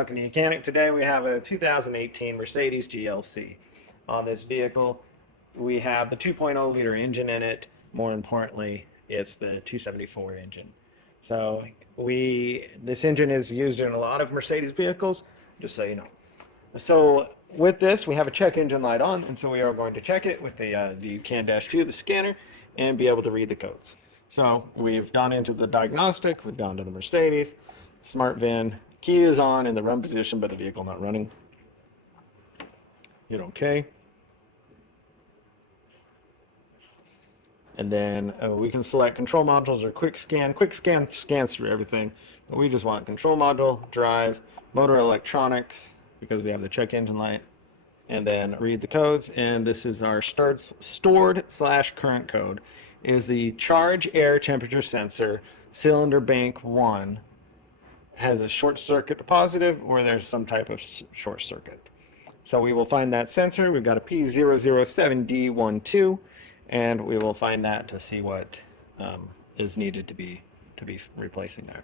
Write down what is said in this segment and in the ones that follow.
Welcome to Mechanic. Today we have a 2018 Mercedes GLC. On this vehicle, we have the 2.0 liter engine in it. More importantly, it's the 274 engine. So this engine is used in a lot of Mercedes vehicles, just so you know. So with this, we have a check engine light on, and so we are going to check it with the CAN-2, the scanner, and be able to read the codes. So we've gone into the diagnostic, we've gone to the Mercedes, smart VIN, key is on in the run position, but the vehicle not running. Hit OK. And then we can select control modules or quick scan. Quick scan scans through everything, but we just want control module, drive, motor electronics, because we have the check engine light, and then read the codes. And this is our stored/current code is the charge air temperature sensor cylinder bank 1 has a short circuit to positive, or there's some type of short circuit. So we will find that sensor. We've got a P007D and we will find that to see what is needed to be replacing there.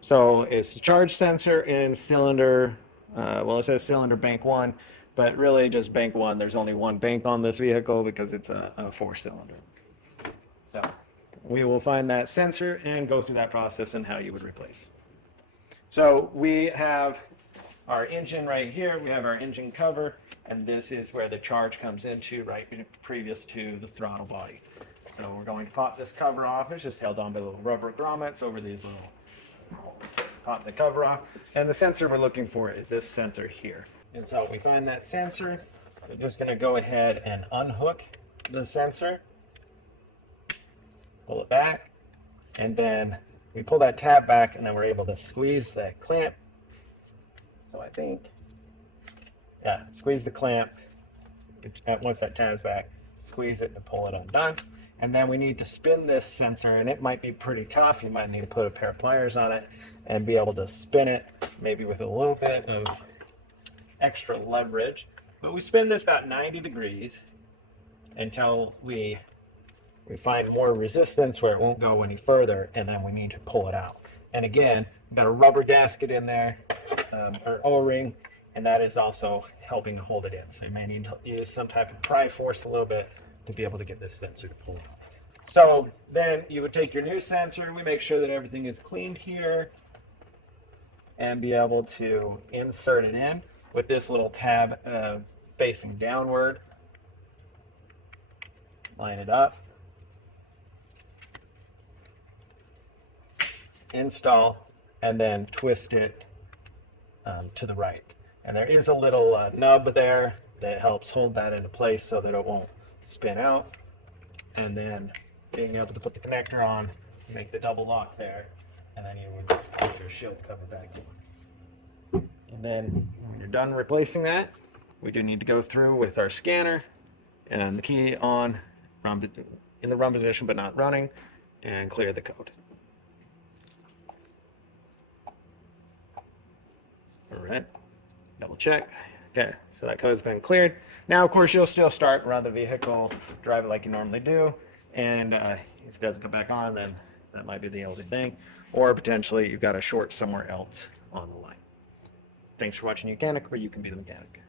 So it's the charge sensor in cylinder, well, it says cylinder bank 1, but really just bank 1. There's only one bank on this vehicle because it's a 4-cylinder. So we will find that sensor and go through that process and how you would replace. So we have our engine right here. We have our engine cover, and this is where the charge comes into, right previous to the throttle body. So we're going to pop this cover off. It's just held on by little rubber grommets over these little holes. Pop the cover off, and the sensor we're looking for is this sensor here. And so we find that sensor. We're just going to go ahead and unhook the sensor, pull it back, and then we pull that tab back, and then we're able to squeeze that clamp. So I think, yeah, squeeze the clamp. Once that tab's back, squeeze it and pull it undone. And then we need to spin this sensor, and it might be pretty tough. You might need to put a pair of pliers on it and be able to spin it, maybe with a little bit of extra leverage. But we spin this about 90 degrees until we find more resistance where it won't go any further, and then we need to pull it out. And again, we've got a rubber gasket in there, or O-ring, and that is also helping to hold it in. So you may need to use some type of pry force a little bit to be able to get this sensor to pull out. So then you would take your new sensor, we make sure that everything is cleaned here, and be able to insert it in with this little tab facing downward. Line it up. Install, and then twist it to the right. And there is a little nub there that helps hold that into place so that it won't spin out. And then being able to put the connector on, make the double lock there, and then you would put your shield cover back on. And then when you're done replacing that, we do need to go through with our scanner and the key on in the run position but not running, and clear the code. All right, double check. Okay, so that code's been cleared. Now, of course, you'll still start, run the vehicle, drive it like you normally do, and if it doesn't come back on, then that might be the only thing, or potentially you've got a short somewhere else on the line. Thanks for watching Mechanic, where you can be the mechanic.